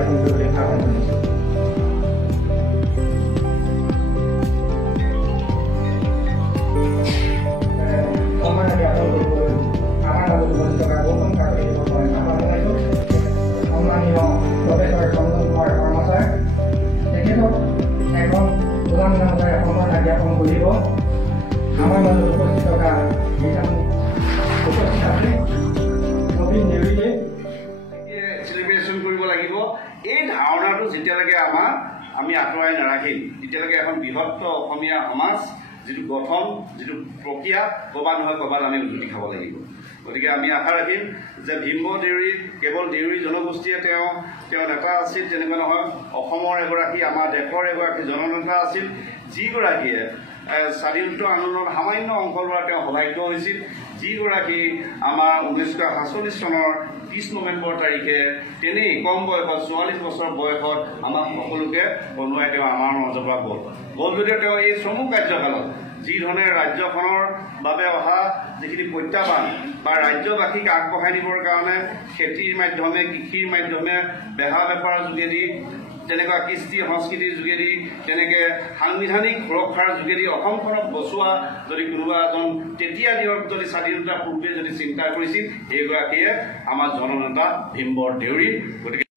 জ্ঞাপন কৰিবলৈ আহ্বান জনাইছোঁ। সন্মান জ্ঞাপন কৰিবলৈ আমাৰ মাজত উপস্থিত থকা গৌতম কাকতি মই আহ্বান জনাইছোঁ। সন্মানীয় প্ৰফেচৰ চন্দন কুমাৰ কৰ্মচাৰী তেখেতক এখন গোলাম নামচাৰে সন্মান জ্ঞাপন কৰিব। আমাৰ মাজত উপস্থিত থকা উপস্থিত আছে নবীন দেউৰীয়ে চেলিব্ৰেশ্যন কৰিব লাগিব। এই ধাৰণাটো যেতিয়ালৈকে আমি আঁতৰাই নাৰাখিম তেতিয়ালৈকে এখন বৃহত্তৰ অসমীয়া সমাজ যিটো গঠন যিটো প্ৰক্ৰিয়া ক'ৰবাত নহয় ক'ৰবাত আমি উজুতি খাব লাগিব। গতিকে আমি আশা ৰাখিম যে ভীম দেউৰী কেৱল দেউৰী জনগোষ্ঠীয়ে তেওঁ নেতা আছিল তেনেকুৱা নহয়, অসমৰ এগৰাকী আমাৰ দেশৰ এগৰাকী জননেতা আছিল, যিগৰাকীয়ে স্বাধীনতা আন্দোলনত সামান্য অংশ লোৱাৰ তেওঁ সৌভাগ্য হৈছিল, যিগৰাকী আমাৰ 1947 চনৰ 30 নৱেম্বৰ তাৰিখে তেনেই কম বয়সত 44 বছৰ বয়সত আমাক সকলোকে বনোৱাই তেওঁ আমাৰ মাজৰ পৰা গ'ল যদিও তেওঁ এই চমু কাৰ্যকালত যিধৰণে ৰাজ্যখনৰ বাবে অহা যিখিনি প্ৰত্যাহ্বান বা ৰাজ্যবাসীক আগবঢ়াই নিবৰ কাৰণে খেতিৰ মাধ্যমে কৃষিৰ মাধ্যমে বেহা বেপাৰৰ যোগেদি তেনেকুৱা কৃষ্টি সংস্কৃতিৰ যোগেদি তেনেকৈ সাংবিধানিক সুৰক্ষাৰ যোগেদি অসমখনক বচোৱা যদি কোনোবা এজন তেতিয়া দিনত যদি স্বাধীনতাৰ পূৰ্বে যদি চিন্তা কৰিছিল সেইগৰাকীয়ে আমাৰ জননেতা ভীম দেউৰী। গতিকে